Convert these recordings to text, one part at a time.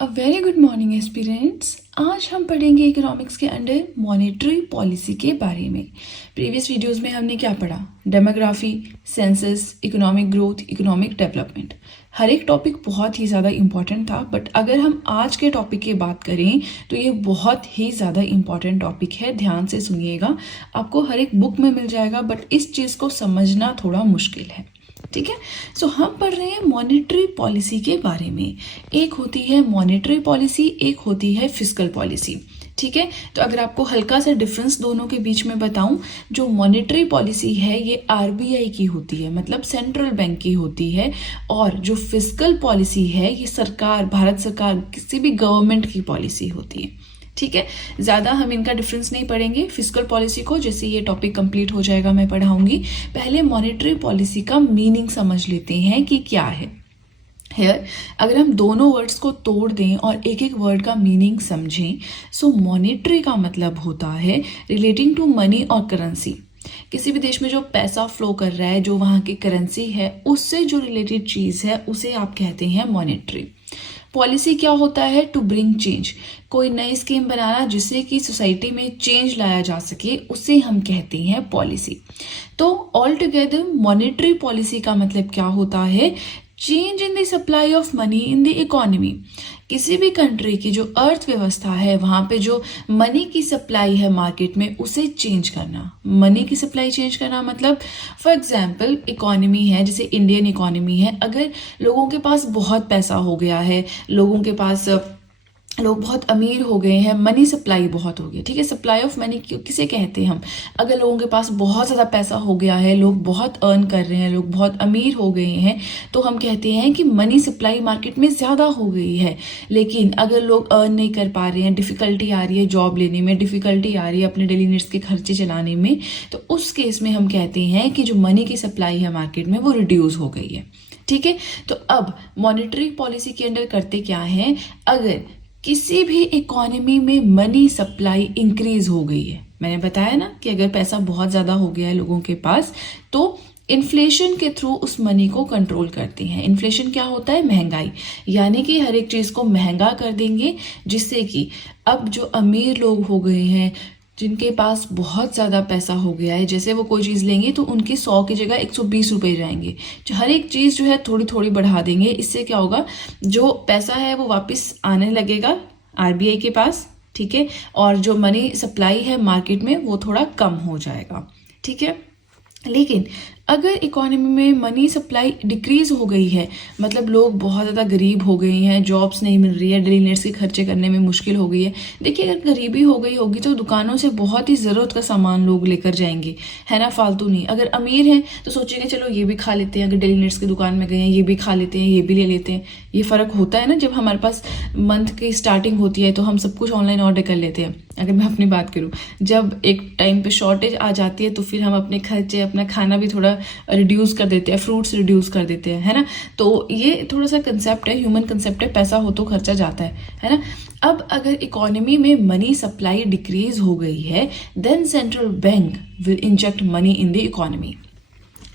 A very good morning aspirants. आज हम पढ़ेंगे इकोनॉमिक्स के अंडर मॉनेटरी पॉलिसी के बारे में। प्रीवियस वीडियोस में हमने क्या पढ़ा? Demography, census, economic growth, economic development. हर एक टॉपिक बहुत ही ज़्यादा इंपॉर्टेंट था, बट अगर हम आज के टॉपिक की बात करें तो ये बहुत ही ज़्यादा इंपॉर्टेंट टॉपिक है। ध्यान से सुनिएगा, आपको हर एक बुक में मिल जाएगा, बट इस चीज़ को समझना थोड़ा मुश्किल है। ठीक है, सो हम पढ़ रहे हैं मॉनेटरी पॉलिसी के बारे में। एक होती है मॉनेटरी पॉलिसी, एक होती है फिस्कल पॉलिसी। ठीक है, तो अगर आपको हल्का सा डिफरेंस दोनों के बीच में बताऊं, जो मॉनेटरी पॉलिसी है ये आरबीआई की होती है, मतलब सेंट्रल बैंक की होती है, और जो फिस्कल पॉलिसी है ये सरकार, भारत सरकार, किसी भी गवर्नमेंट की पॉलिसी होती है। ठीक है, ज़्यादा हम इनका डिफरेंस नहीं पढ़ेंगे। फिस्कल पॉलिसी को जैसे ये टॉपिक कंप्लीट हो जाएगा मैं पढ़ाऊंगी। पहले मॉनेटरी पॉलिसी का मीनिंग समझ लेते हैं कि क्या है। हेयर अगर हम दोनों वर्ड्स को तोड़ दें और एक एक वर्ड का मीनिंग समझें, सो मॉनेटरी का मतलब होता है रिलेटिंग टू मनी और करेंसी। किसी भी देश में जो पैसा फ्लो कर रहा है, जो वहाँ की करेंसी है, उससे जो रिलेटेड चीज़ है उसे आप कहते हैं मॉनेटरी। पॉलिसी क्या होता है? टू ब्रिंग चेंज, कोई नई स्कीम बनाना जिससे कि सोसाइटी में चेंज लाया जा सके, उसे हम कहते हैं पॉलिसी। तो ऑल टुगेदर मॉनेटरी पॉलिसी का मतलब क्या होता है? Change in the supply of money in the economy. किसी भी कंट्री की जो अर्थव्यवस्था है, वहाँ पे जो मनी की सप्लाई है मार्केट में, उसे चेंज करना। मनी की सप्लाई चेंज करना मतलब फॉर एग्जांपल इकोनॉमी है, जैसे इंडियन इकोनॉमी है। अगर लोगों के पास बहुत पैसा हो गया है, लोगों के पास लोग बहुत अमीर हो गए हैं, मनी सप्लाई बहुत हो गई, ठीक है, सप्लाई ऑफ मनी किसे कहते हैं हम? अगर लोगों के पास बहुत ज़्यादा पैसा हो गया है, लोग बहुत अर्न कर रहे हैं, लोग बहुत अमीर हो गए हैं, तो हम कहते हैं कि मनी सप्लाई मार्केट में ज़्यादा हो गई है। लेकिन अगर लोग अर्न नहीं कर पा रहे हैं, डिफ़िकल्टी आ रही है जॉब लेने में, डिफ़िकल्टी आ रही है अपने डेली नीड्स के खर्चे चलाने में, तो उस केस में हम कहते हैं कि जो मनी की सप्लाई है मार्केट में वो रिड्यूस हो गई है। ठीक है, तो अब मॉनेटरी पॉलिसी के अंडर करते क्या है? अगर किसी भी इकोनॉमी में मनी सप्लाई इंक्रीज हो गई है, मैंने बताया ना कि अगर पैसा बहुत ज़्यादा हो गया है लोगों के पास, तो इन्फ्लेशन के थ्रू उस मनी को कंट्रोल करते हैं। इन्फ्लेशन क्या होता है? महंगाई, यानी कि हर एक चीज़ को महंगा कर देंगे, जिससे कि अब जो अमीर लोग हो गए हैं, जिनके पास बहुत ज़्यादा पैसा हो गया है, जैसे वो कोई चीज़ लेंगे तो उनकी 100 की जगह 120 रुपये जाएंगे। जो हर एक चीज़ जो है थोड़ी थोड़ी बढ़ा देंगे। इससे क्या होगा? जो पैसा है वो वापस आने लगेगा आरबीआई के पास, ठीक है, और जो मनी सप्लाई है मार्केट में वो थोड़ा कम हो जाएगा। ठीक है, लेकिन अगर इकोनॉमी में मनी सप्लाई डिक्रीज हो गई है, मतलब लोग बहुत ज़्यादा गरीब हो गए हैं, जॉब्स नहीं मिल रही है, डेली नीड्स के खर्चे करने में मुश्किल हो गई है। देखिए, अगर गरीबी हो गई होगी तो दुकानों से बहुत ही ज़रूरत का सामान लोग लेकर जाएंगे, है ना, फालतू नहीं। अगर अमीर हैं तो सोचेंगे चलो ये भी खा लेते हैं, अगर डेली नीड्स की दुकान में गए हैं ये भी खा लेते हैं, ये भी ले लेते हैं। ये फ़र्क होता है ना, जब हमारे पास मंथ की स्टार्टिंग होती है तो हम सब कुछ ऑनलाइन ऑर्डर कर लेते हैं। अगर मैं अपनी बात करूँ, जब एक टाइम पे शॉर्टेज आ जाती है तो फिर हम अपने खर्चे, अपना खाना भी थोड़ा रिड्यूस कर देते हैं, फ्रूट्स रिड्यूस कर देते हैं, है ना। तो ये थोड़ा सा कंसेप्ट है, ह्यूमन कंसेप्ट है, पैसा हो तो खर्चा जाता है ना। अब अगर इकोनॉमी में मनी सप्लाई डिक्रीज हो गई है, then central bank will inject money in the economy.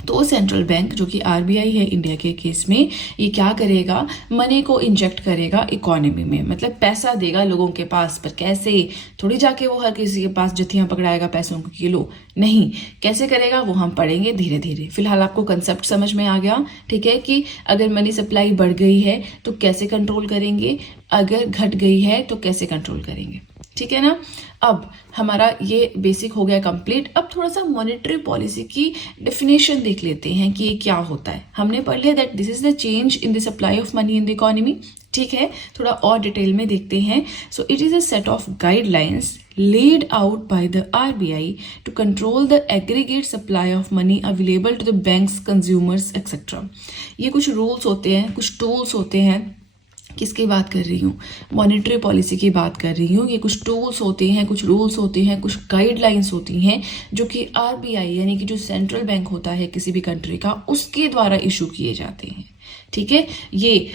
तो सेंट्रल बैंक, जो कि आरबीआई है इंडिया के केस में, ये क्या करेगा? मनी को इंजेक्ट करेगा इकोनॉमी में, मतलब पैसा देगा लोगों के पास। पर कैसे? थोड़ी जाके वो हर किसी के पास जत्थियां पकड़ाएगा पैसों को कि लो, नहीं। कैसे करेगा वो हम पढ़ेंगे धीरे धीरे। फिलहाल आपको कंसेप्ट समझ में आ गया, ठीक है, कि अगर मनी सप्लाई बढ़ गई है तो कैसे कंट्रोल करेंगे, अगर घट गई है तो कैसे कंट्रोल करेंगे। ठीक है ना। अब हमारा ये बेसिक हो गया कंप्लीट। अब थोड़ा सा मॉनेटरी पॉलिसी की डेफिनेशन देख लेते हैं कि ये क्या होता है। हमने पढ़ लिया that this is the change in the supply of money in the economy, ठीक है, थोड़ा और डिटेल में देखते हैं। So it is a set of guidelines laid out by the RBI to control the aggregate supply of money available to the banks, consumers, etc. ये कुछ rules होते हैं, कुछ टूल्स होते हैं। किसकी बात कर रही हूँ? मॉनेटरी पॉलिसी की बात कर रही हूँ। ये कुछ टूल्स होते हैं, कुछ रूल्स होते हैं, कुछ गाइडलाइंस होती हैं, जो कि आरबीआई यानी कि जो सेंट्रल बैंक होता है किसी भी कंट्री का, उसके द्वारा इशू किए जाते हैं। ठीक है, ये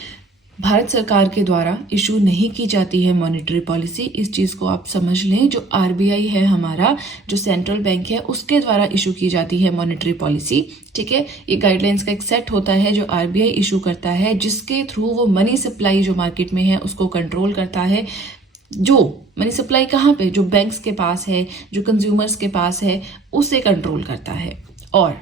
भारत सरकार के द्वारा इशू नहीं की जाती है मॉनेटरी पॉलिसी। इस चीज़ को आप समझ लें। जो आरबीआई है हमारा, जो सेंट्रल बैंक है, उसके द्वारा इशू की जाती है मॉनेटरी पॉलिसी। ठीक है, ये गाइडलाइंस का एक सेट होता है जो आरबीआई इशू करता है, जिसके थ्रू वो मनी सप्लाई जो मार्केट में है उसको कंट्रोल करता है। जो मनी सप्लाई कहाँ पे, जो बैंक्स के पास है, जो कंज्यूमर्स के पास है, उसे कंट्रोल करता है। और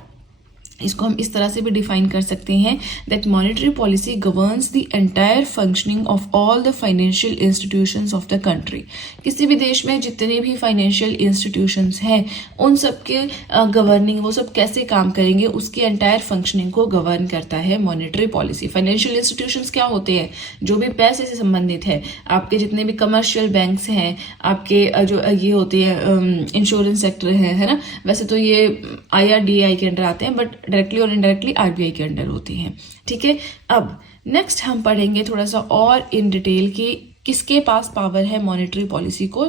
इसको हम इस तरह से भी डिफाइन कर सकते हैं that monetary policy governs the entire functioning of all the financial institutions of the country. किसी भी देश में जितने भी फाइनेंशियल इंस्टीट्यूशंस हैं उन सब के गवर्निंग, वो सब कैसे काम करेंगे, उसकी एंटायर फंक्शनिंग को गवर्न करता है मॉनेटरी पॉलिसी। फाइनेंशियल इंस्टीट्यूशंस क्या होते हैं? जो भी पैसे से संबंधित है, आपके जितने भी कमर्शियल बैंक्स हैं, आपके जो ये होते हैं इंश्योरेंस सेक्टर है ना, वैसे तो ये IRDAI के अंडर आते हैं, बट डायरेक्टली और इनडायरेक्टली आरबीआई के अंडर होती हैं। ठीक है, अब नेक्स्ट हम पढ़ेंगे थोड़ा सा और इन डिटेल कि किसके पास पावर है मॉनेटरी पॉलिसी को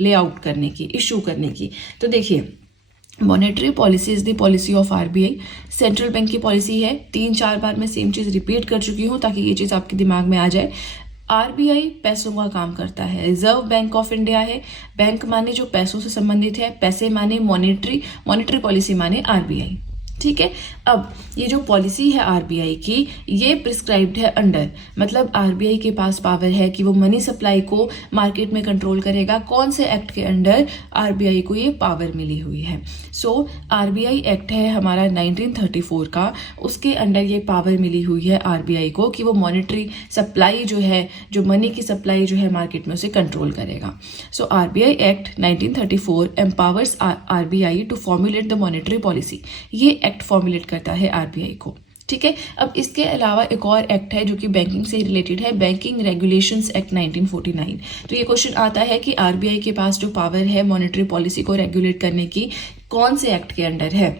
ले आउट करने की, इशू करने की। तो देखिए, monetary policy is the policy of RBI. Central bank की पॉलिसी है। 3-4 बार मैं सेम चीज रिपीट कर चुकी हूं ताकि ये चीज आपके दिमाग में आ जाए। आरबीआई पैसों का काम करता है। रिजर्व बैंक ऑफ इंडिया है। बैंक माने जो पैसों से संबंधित है, पैसे माने मॉनेटरी पॉलिसी माने आरबीआई। ठीक है, अब ये जो पॉलिसी है आरबीआई की, ये प्रिस्क्राइब्ड है अंडर, मतलब आरबीआई के पास पावर है कि वो मनी सप्लाई को मार्केट में कंट्रोल करेगा। कौन से एक्ट के अंडर आरबीआई को ये पावर मिली हुई है? सो आरबीआई एक्ट है हमारा 1934 का, उसके अंडर ये पावर मिली हुई है आरबीआई को कि वो मॉनेटरी सप्लाई जो है, जो मनी की सप्लाई जो है मार्केट में, उसे कंट्रोल करेगा। So RBI act 1934 empowers RBI to formulate the monetary policy. ये एक्ट फॉर्मुलेट करता है आरबीआई को। ठीक है, अब इसके अलावा एक और एक्ट है जो कि बैंकिंग से रिलेटेड है, बैंकिंग रेगुलेशंस एक्ट 1949। तो ये क्वेश्चन आता है कि आरबीआई के पास जो पावर है मॉनेटरी पॉलिसी को रेगुलेट करने की, कौन से एक्ट के अंडर है?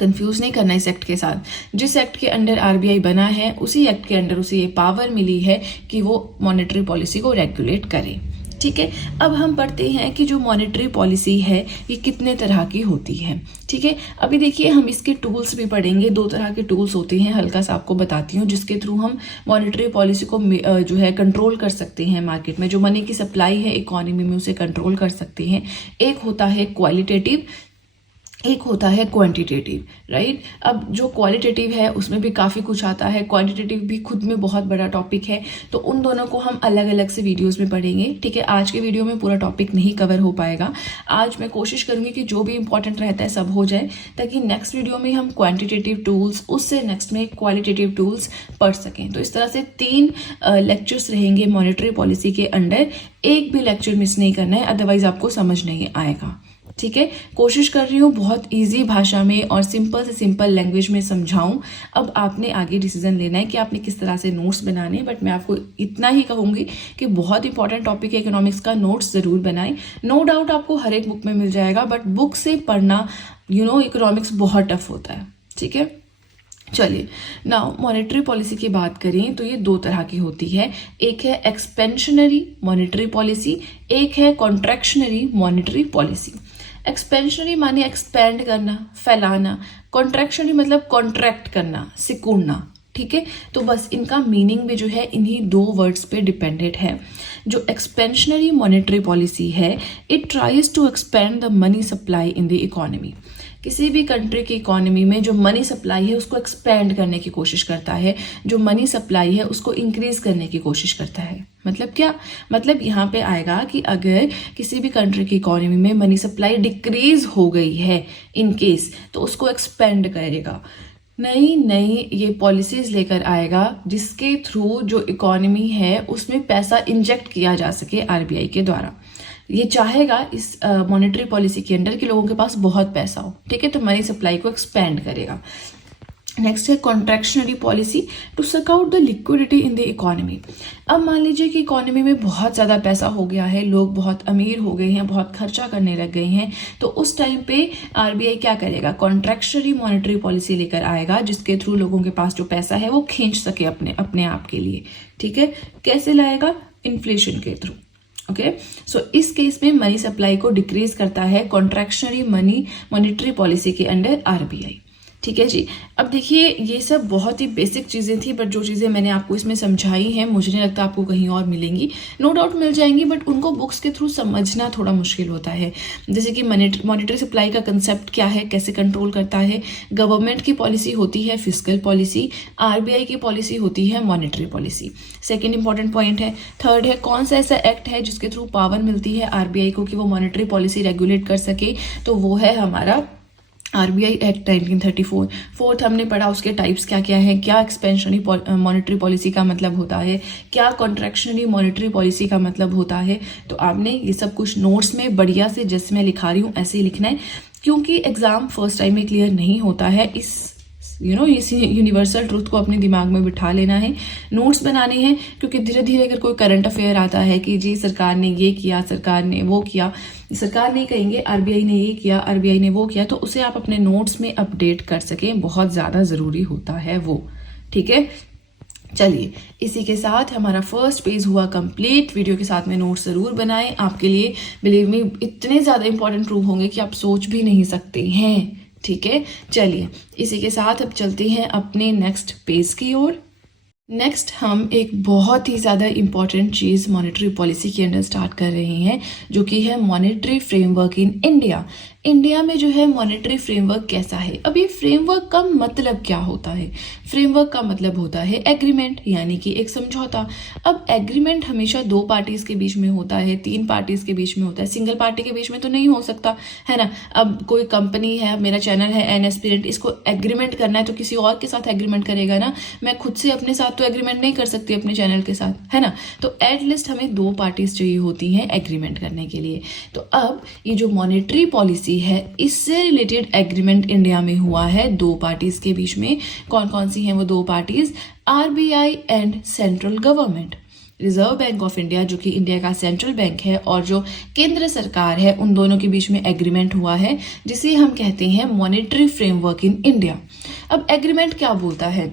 कंफ्यूज नहीं करना इस एक्ट के साथ। जिस एक्ट के अंडर आरबीआई बना है उसी एक्ट के अंडर उसे ये पावर मिली है कि वो मॉनेटरी पॉलिसी को रेगुलेट करे। ठीक है, अब हम पढ़ते हैं कि जो मॉनेटरी पॉलिसी है ये कितने तरह की होती है। ठीक है, अभी देखिए हम इसके टूल्स भी पढ़ेंगे। 2 तरह के टूल्स होते हैं, हल्का सा आपको बताती हूँ, जिसके थ्रू हम मॉनेटरी पॉलिसी को जो है कंट्रोल कर सकते हैं मार्केट में। जो मनी की सप्लाई है इकोनॉमी में, उसे कंट्रोल कर सकते हैं। एक होता है क्वालिटेटिव, एक होता है क्वांटिटेटिव, राइट। अब जो क्वालिटेटिव है उसमें भी काफ़ी कुछ आता है, क्वांटिटेटिव भी खुद में बहुत बड़ा टॉपिक है। तो उन दोनों को हम अलग अलग से वीडियोस में पढ़ेंगे। ठीक है, आज के वीडियो में पूरा टॉपिक नहीं कवर हो पाएगा। आज मैं कोशिश करूंगी कि जो भी इंपॉर्टेंट रहता है सब हो जाए, ताकि नेक्स्ट वीडियो में हम क्वांटिटेटिव टूल्स, उससे नेक्स्ट में क्वालिटेटिव टूल्स पढ़ सकें। तो इस तरह से 3 लेक्चर्स रहेंगे मॉनेटरी पॉलिसी के अंडर। एक भी लेक्चर मिस नहीं करना है, अदरवाइज आपको समझ नहीं आएगा। ठीक है, कोशिश कर रही हूँ बहुत इजी भाषा में और सिंपल से सिंपल लैंग्वेज में समझाऊं। अब आपने आगे डिसीजन लेना है कि आपने किस तरह से नोट्स बनाने, बट मैं आपको इतना ही कहूंगी कि बहुत इंपॉर्टेंट टॉपिक है इकोनॉमिक्स का, नोट्स जरूर बनाएं। नो डाउट आपको हर एक बुक में मिल जाएगा, बट बुक से पढ़ना इकोनॉमिक्स बहुत टफ होता है। ठीक है, चलिए नाउ मॉनेटरी पॉलिसी की बात करें तो ये 2 तरह की होती है। एक है एक्सपेंशनरी मॉनेटरी पॉलिसी, एक है कॉन्ट्रैक्शनरी मॉनेटरी पॉलिसी। एक्सपेंशनरी माने एक्सपैंड करना, फैलाना। कॉन्ट्रैक्शनरी मतलब कॉन्ट्रैक्ट करना, सिकुड़ना। ठीक है, तो बस इनका मीनिंग भी जो है इन्हीं 2 वर्ड्स पे डिपेंडेंट है। जो एक्सपेंशनरी मॉनेटरी पॉलिसी है, it tries to expand the money supply in the economy. किसी भी कंट्री की इकोनॉमी में जो मनी सप्लाई है उसको एक्सपेंड करने की कोशिश करता है, जो मनी सप्लाई है उसको इंक्रीज करने की कोशिश करता है। मतलब क्या? मतलब यहाँ पे आएगा कि अगर किसी भी कंट्री की इकोनॉमी में मनी सप्लाई डिक्रीज हो गई है इन केस, तो उसको एक्सपेंड करेगा। नई नई ये पॉलिसीज लेकर आएगा जिसके थ्रू जो इकोनॉमी है उसमें पैसा इंजेक्ट किया जा सके आरबीआई के द्वारा। ये चाहेगा इस मॉनेटरी पॉलिसी के अंडर कि लोगों के पास बहुत पैसा हो। ठीक है, तो मनी सप्लाई को एक्सपेंड करेगा। नेक्स्ट है contractionary policy, to suck out the liquidity in the economy. अब मान लीजिए कि इकोनॉमी में बहुत ज़्यादा पैसा हो गया है, लोग बहुत अमीर हो गए हैं, बहुत खर्चा करने लग गए हैं, तो उस टाइम पे आरबीआई क्या करेगा? कॉन्ट्रैक्शनरी मॉनेटरी पॉलिसी लेकर आएगा जिसके थ्रू लोगों के पास जो पैसा है वो खींच सके अपने आप के लिए। ठीक है, कैसे लाएगा? इन्फ्लेशन के थ्रू। ओके, सो इस केस में मनी सप्लाई को डिक्रीज करता है कॉन्ट्रैक्शनरी मॉनेटरी पॉलिसी के अंडर आरबीआई। ठीक है जी। अब देखिए ये सब बहुत ही बेसिक चीज़ें थी, बट जो चीज़ें मैंने आपको इसमें समझाई हैं मुझे नहीं लगता आपको कहीं और मिलेंगी। नो डाउट मिल जाएंगी, बट उनको बुक्स के थ्रू समझना थोड़ा मुश्किल होता है। जैसे कि मॉनेटरी सप्लाई का कंसेप्ट क्या है, कैसे कंट्रोल करता है, गवर्नमेंट की पॉलिसी होती है फिस्कल पॉलिसी, आरबीआई की पॉलिसी होती है monetary policy. Second important point है। थर्ड है कौन सा ऐसा एक्ट है जिसके थ्रू पावर मिलती है आरबीआई को कि वो मॉनेटरी पॉलिसी रेगुलेट कर सके, तो वो है हमारा आरबीआई एक्ट 1934। फोर्थ हमने पढ़ा उसके टाइप्स क्या क्या है, क्या एक्सपेंशनरी मॉनेटरी पॉलिसी का मतलब होता है, क्या कॉन्ट्रैक्शनरी मॉनेटरी पॉलिसी का मतलब होता है। तो आपने ये सब कुछ नोट्स में बढ़िया से जैसे मैं लिखा रही हूँ ऐसे ही लिखना है, क्योंकि एग्जाम फर्स्ट टाइम में क्लियर नहीं होता है। इस इस यूनिवर्सल ट्रूथ को अपने दिमाग में बिठा लेना है, नोट्स बनाने हैं, क्योंकि धीरे धीरे अगर कोई करंट अफेयर आता है कि जी सरकार ने ये किया, सरकार ने वो किया, सरकार नहीं कहेंगे आरबीआई ने ये किया, आरबीआई ने वो किया, तो उसे आप अपने नोट्स में अपडेट कर सकें, बहुत ज़्यादा ज़रूरी होता है वो। ठीक है, चलिए इसी के साथ हमारा फर्स्ट पेज हुआ कंप्लीट। वीडियो के साथ में नोट्स ज़रूर बनाएं, आपके लिए बिलीव मी इतने ज़्यादा इंपॉर्टेंट प्रूव होंगे कि आप सोच भी नहीं सकते हैं। ठीक है, चलिए इसी के साथ अब चलते हैं अपने नेक्स्ट पेज की ओर। नेक्स्ट हम एक बहुत ही ज़्यादा इम्पॉर्टेंट चीज़ मॉनेटरी पॉलिसी के अंदर स्टार्ट कर रहे हैं, जो कि है monetary framework in India. India में जो है मॉनेटरी फ्रेमवर्क कैसा है। अब ये फ्रेमवर्क का मतलब क्या होता है? फ्रेमवर्क का मतलब होता है एग्रीमेंट, यानी कि एक समझौता। अब एग्रीमेंट हमेशा दो पार्टीज के बीच में होता है, तीन पार्टीज के बीच में होता है, सिंगल पार्टी के बीच में तो नहीं हो सकता है ना। अब कोई कंपनी है, मेरा चैनल है एन एस्पिरेंट, इसको एग्रीमेंट करना है तो किसी और के साथ एग्रीमेंट करेगा ना, मैं खुद से अपने साथ तो एग्रीमेंट नहीं कर सकती अपने चैनल के साथ, है ना। तो एटलीस्ट हमें दो पार्टीज चाहिए होती हैं एग्रीमेंट करने के लिए। तो अब ये जो मॉनेटरी पॉलिसी है इससे रिलेटेड एग्रीमेंट इंडिया में हुआ है दो पार्टीज के बीच में। कौन कौन सी हैं वो दो parties? RBI and central government. Reserve bank of India जो कि इंडिया का सेंट्रल बैंक है और जो केंद्र सरकार है, उन दोनों के बीच में एग्रीमेंट हुआ है जिसे हम कहते हैं मॉनेटरी फ्रेमवर्क इन इंडिया। अब एग्रीमेंट क्या बोलता है?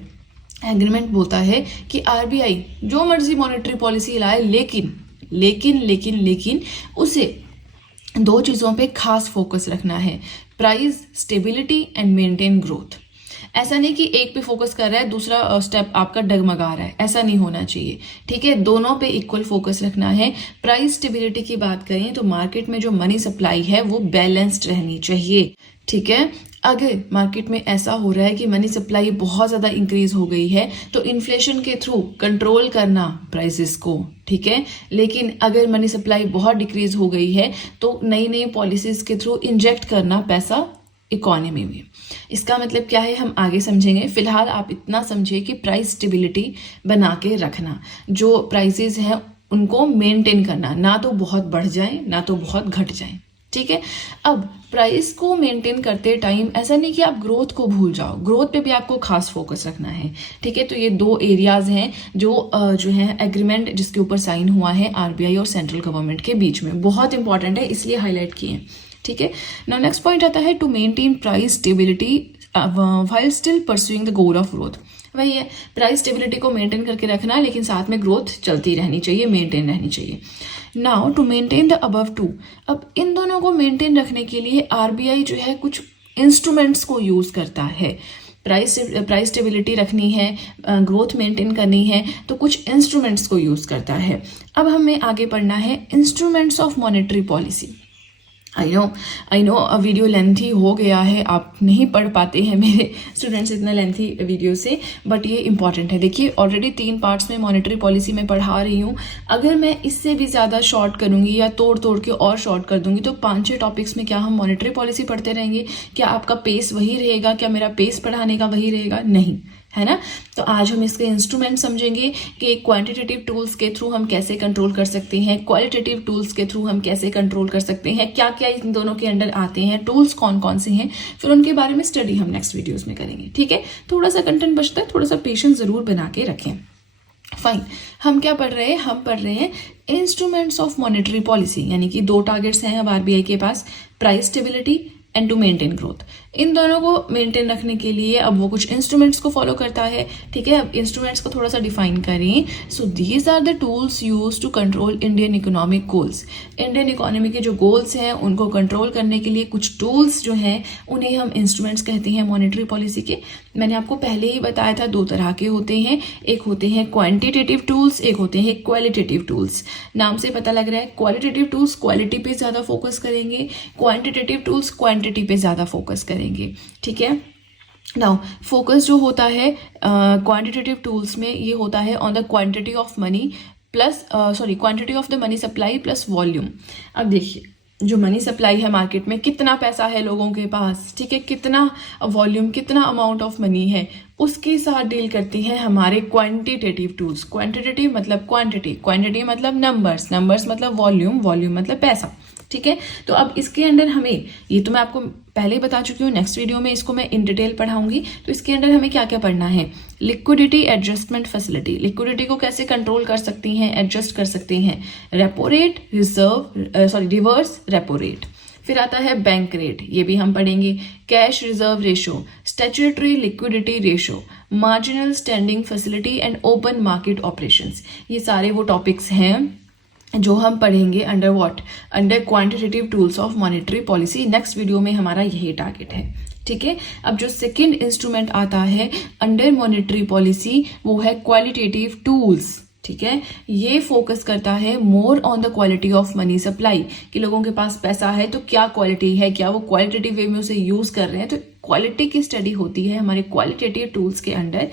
एग्रीमेंट बोलता है कि आरबीआई जो मर्जी मॉनेटरी पॉलिसी लाए, लेकिन लेकिन लेकिन लेकिन उसे दो चीज़ों पे खास फोकस रखना है, price stability and maintain growth. ऐसा नहीं कि एक पे फोकस कर रहा है, दूसरा स्टेप आपका डगमगा रहा है, ऐसा नहीं होना चाहिए। ठीक है, दोनों पे इक्वल फोकस रखना है। प्राइस स्टेबिलिटी की बात करें तो मार्केट में जो मनी सप्लाई है वो बैलेंस्ड रहनी चाहिए। ठीक है, अगर मार्केट में ऐसा हो रहा है कि मनी सप्लाई बहुत ज़्यादा इंक्रीज हो गई है तो इन्फ्लेशन के थ्रू कंट्रोल करना प्राइसेस को, ठीक है। लेकिन अगर मनी सप्लाई बहुत डिक्रीज हो गई है तो नई नई पॉलिसीज के थ्रू इंजेक्ट करना पैसा इकोनॉमी में। इसका मतलब क्या है हम आगे समझेंगे, फिलहाल आप इतना समझिए कि प्राइस स्टेबिलिटी बना के रखना, जो प्राइसेस हैं उनको मेंटेन करना, ना तो बहुत बढ़ जाए ना तो बहुत घट जाए। ठीक है, अब प्राइस को मेंटेन करते टाइम ऐसा नहीं कि आप ग्रोथ को भूल जाओ, ग्रोथ पे भी आपको खास फोकस रखना है। ठीक है, तो ये दो एरियाज हैं जो है एग्रीमेंट जिसके ऊपर साइन हुआ है आरबीआई और सेंट्रल गवर्नमेंट के बीच में, बहुत इंपॉर्टेंट है इसलिए हाईलाइट किए। ठीक है, नाउ नेक्स्ट पॉइंट आता है to maintain price stability while still pursuing the goal of growth. वही है, प्राइस स्टेबिलिटी को मेंटेन करके रखना, लेकिन साथ में ग्रोथ चलती रहनी चाहिए, मेंटेन रहनी चाहिए। Now to maintain the above two, अब इन दोनों को मेंटेन रखने के लिए आरबीआई जो है कुछ इंस्ट्रूमेंट्स को यूज करता है। प्राइस स्टेबिलिटी रखनी है, ग्रोथ मेंटेन करनी है, तो कुछ इंस्ट्रूमेंट्स को यूज करता है। अब हमें आगे पढ़ना है instruments of monetary policy. I know video lengthy हो गया है, आप नहीं पढ़ पाते हैं मेरे स्टूडेंट्स इतना लेंथी वीडियो से, बट ये इंपॉर्टेंट है। देखिए ऑलरेडी 3 पार्ट्स में मॉनेटरी पॉलिसी में पढ़ा रही हूँ, अगर मैं इससे भी ज़्यादा शॉर्ट करूँगी या तोड़ तोड़ के और शॉर्ट कर दूंगी तो 5-6 टॉपिक्स में क्या हम मॉनेटरी पॉलिसी पढ़ते रहेंगे? क्या आपका पेस वही रहेगा? क्या मेरा पेस पढ़ाने का वही रहेगा? नहीं, है ना। तो आज हम इसके इंस्ट्रूमेंट समझेंगे कि क्वांटिटेटिव टूल्स के थ्रू हम कैसे कंट्रोल कर सकते हैं, क्वालिटेटिव टूल्स के थ्रू हम कैसे कंट्रोल कर सकते हैं, क्या क्या इन दोनों के अंडर आते हैं, टूल्स कौन कौन से हैं, फिर उनके बारे में स्टडी हम नेक्स्ट वीडियोस में करेंगे। ठीक है, थोड़ा सा कंटेंट बचता है, थोड़ा सा पेशेंस जरूर बना के रखें। फाइन, हम क्या पढ़ रहे हैं? हम पढ़ रहे हैं इंस्ट्रूमेंट्स ऑफ मॉनेटरी पॉलिसी, यानी कि 2 टारगेट्स हैं अब आरबीआई के पास, price stability and to maintain growth. इन दोनों को मेंटेन रखने के लिए अब वो कुछ इंस्ट्रूमेंट्स को फॉलो करता है, ठीक है। अब इंस्ट्रूमेंट्स को थोड़ा सा डिफाइन करें। So these are the tools use to control Indian economic goals. Indian economy के जो गोल्स हैं उनको कंट्रोल करने के लिए कुछ टूल्स जो हैं उन्हें हम इंस्ट्रूमेंट्स कहते हैं मॉनेटरी पॉलिसी के। मैंने आपको पहले ही बताया था 2 तरह के होते हैं, एक होते हैं क्वांटिटेटिव टूल्स, एक होते हैं क्वालिटेटिव टूल्स। नाम से पता लग रहा है क्वालिटेटिव टूल्स क्वालिटी पे ज़्यादा फोकस करेंगे, क्वांटिटेटिव टूल्स क्वांटिटी पे ज़्यादा फोकस करेंगे, ठीक है। नाउ फोकस जो होता है क्वांटिटेटिव टूल्स में ये होता है on the quantity of money plus quantity of the money supply plus volume. अब देखिए जो मनी सप्लाई है मार्केट में, कितना पैसा है लोगों के पास, ठीक है, कितना वॉल्यूम, कितना अमाउंट ऑफ मनी है, उसके साथ डील करती हैं हमारे क्वांटिटेटिव टूल्स। क्वांटिटेटिव मतलब क्वांटिटी, क्वांटिटी मतलब नंबर्स, नंबर्स मतलब वॉल्यूम, वॉल्यूम मतलब पैसा, ठीक है। तो अब इसके अंदर हमें, ये तो मैं आपको पहले ही बता चुकी हूँ, नेक्स्ट वीडियो में इसको मैं इन डिटेल पढ़ाऊंगी। तो इसके अंदर हमें क्या क्या पढ़ना है, लिक्विडिटी एडजस्टमेंट फैसिलिटी, लिक्विडिटी को कैसे कंट्रोल कर सकती हैं, एडजस्ट कर सकते हैं, repo rate, reverse repo rate, फिर आता है बैंक रेट, ये भी हम पढ़ेंगे, cash reserve ratio, statutory liquidity ratio, marginal standing facility and open market operations. ये सारे वो टॉपिक्स हैं जो हम पढ़ेंगे under what, under quantitative tools of monetary policy. Next video में हमारा यही टारगेट है, ठीक है। अब जो सेकेंड इंस्ट्रूमेंट आता है अंडर मॉनेटरी पॉलिसी वो है क्वालिटेटिव टूल्स, ठीक है। ये फोकस करता है more on the quality of money supply, कि लोगों के पास पैसा है तो क्या क्वालिटी है, क्या वो क्वालिटेटिव वे में उसे यूज कर रहे हैं, तो क्वालिटी की स्टडी होती है हमारे क्वालिटेटिव टूल्स के अंडर।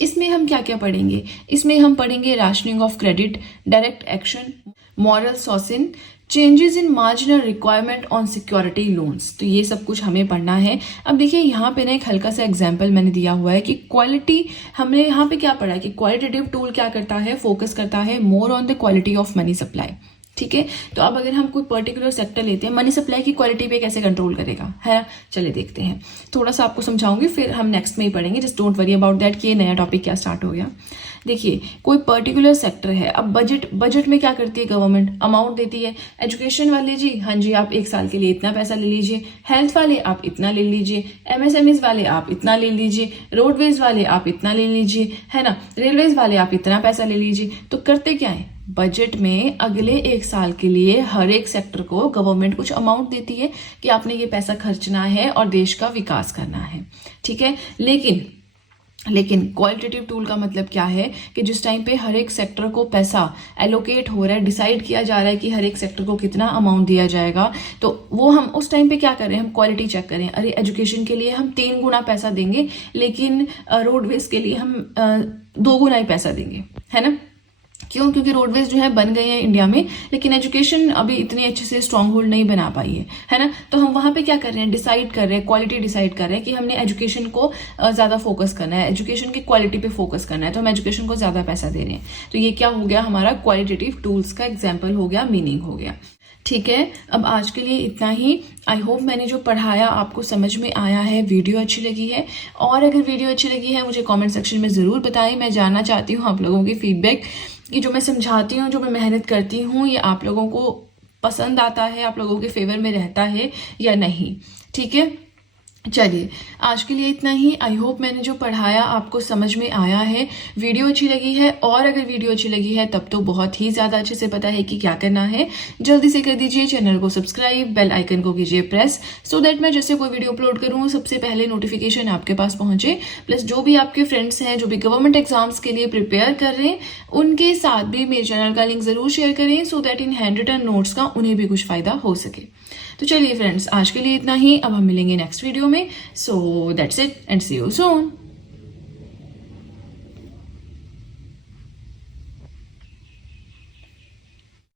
इसमें हम क्या क्या पढ़ेंगे, इसमें हम पढ़ेंगे rationing of credit, direct action, moral suasion, changes in marginal requirement on security loans. तो ये सब कुछ हमें पढ़ना है। अब देखिए यहाँ पे ना एक हल्का सा एग्जांपल मैंने दिया हुआ है कि क्वालिटी, हमने यहाँ पे क्या पढ़ा है कि क्वालिटेटिव टूल क्या करता है, फोकस करता है more on the quality of money supply, ठीक है। तो अब अगर हम कोई पर्टिकुलर सेक्टर लेते हैं, मनी सप्लाई की क्वालिटी पे कैसे कंट्रोल करेगा, है ना, चलिए देखते हैं। थोड़ा सा आपको समझाऊंगी, फिर हम नेक्स्ट में ही पढ़ेंगे, just don't worry about that कि ये नया टॉपिक क्या स्टार्ट हो गया। देखिए कोई पर्टिकुलर सेक्टर है, अब बजट में क्या करती है गवर्नमेंट, अमाउंट देती है। एजुकेशन वाले जी, हाँ जी आप 1 साल के लिए इतना पैसा ले लीजिए, हेल्थ वाले आप इतना ले लीजिए, MSMEs वाले आप इतना ले लीजिए, रोडवेज वाले आप इतना ले लीजिए, है ना, रेलवेज वाले आप इतना पैसा ले लीजिए। तो करते क्या है, बजट में अगले 1 साल के लिए हर एक सेक्टर को गवर्नमेंट कुछ अमाउंट देती है कि आपने ये पैसा खर्चना है और देश का विकास करना है, ठीक है। लेकिन क्वालिटेटिव टूल का मतलब क्या है कि जिस टाइम पे हर एक सेक्टर को पैसा एलोकेट हो रहा है, डिसाइड किया जा रहा है कि हर एक सेक्टर को कितना अमाउंट दिया जाएगा, तो वो हम उस टाइम पे क्या कर रहे हैं, हम क्वालिटी चेक करें। अरे एजुकेशन के लिए हम 3 गुना पैसा देंगे, लेकिन रोडवेज के लिए हम 2 गुना ही पैसा देंगे, है ना। क्यों, क्योंकि रोडवेज जो है बन गए हैं इंडिया में, लेकिन एजुकेशन अभी इतनी अच्छे से स्ट्रांग होल्ड नहीं बना पाई है ना। तो हम वहां पे क्या कर रहे हैं, डिसाइड कर रहे हैं, क्वालिटी डिसाइड कर रहे हैं कि हमने एजुकेशन को ज्यादा फोकस करना है, एजुकेशन की क्वालिटी पे फोकस करना है, तो हम एजुकेशन को ज्यादा पैसा दे रहे हैं। तो ये क्या हो गया, हमारा क्वालिटेटिव टूल्स का एग्जाम्पल हो गया, मीनिंग हो गया, ठीक है। अब आज के लिए इतना ही। आई होप मैंने जो पढ़ाया आपको समझ में आया है, वीडियो अच्छी लगी है। और अगर वीडियो अच्छी लगी है मुझे कमेंट सेक्शन में ज़रूर बताएं, मैं जानना चाहती हूँ आप लोगों की फीडबैक कि जो मैं समझाती हूँ, जो मैं मेहनत करती हूँ, ये आप लोगों को पसंद आता है, आप लोगों के फेवर में रहता है या नहीं, ठीक है। चलिए आज के लिए इतना ही। आई होप मैंने जो पढ़ाया आपको समझ में आया है, वीडियो अच्छी लगी है। और अगर वीडियो अच्छी लगी है तब तो बहुत ही ज़्यादा अच्छे से पता है कि क्या करना है, जल्दी से कर दीजिए चैनल को सब्सक्राइब, बेल आइकन को कीजिए प्रेस, सो दैट मैं जैसे कोई वीडियो अपलोड करूँ सबसे पहले नोटिफिकेशन आपके पास पहुंचे। प्लस जो भी आपके फ्रेंड्स हैं जो भी गवर्नमेंट एग्जाम्स के लिए प्रिपेयर कर रहे हैं, उनके साथ भी मेरे चैनल का लिंक ज़रूर शेयर करें, so that in handwritten notes का उन्हें भी कुछ फ़ायदा हो सके। तो चलिए फ्रेंड्स, आज के लिए इतना ही। अब हम मिलेंगे नेक्स्ट वीडियो में। So that's it and see you soon.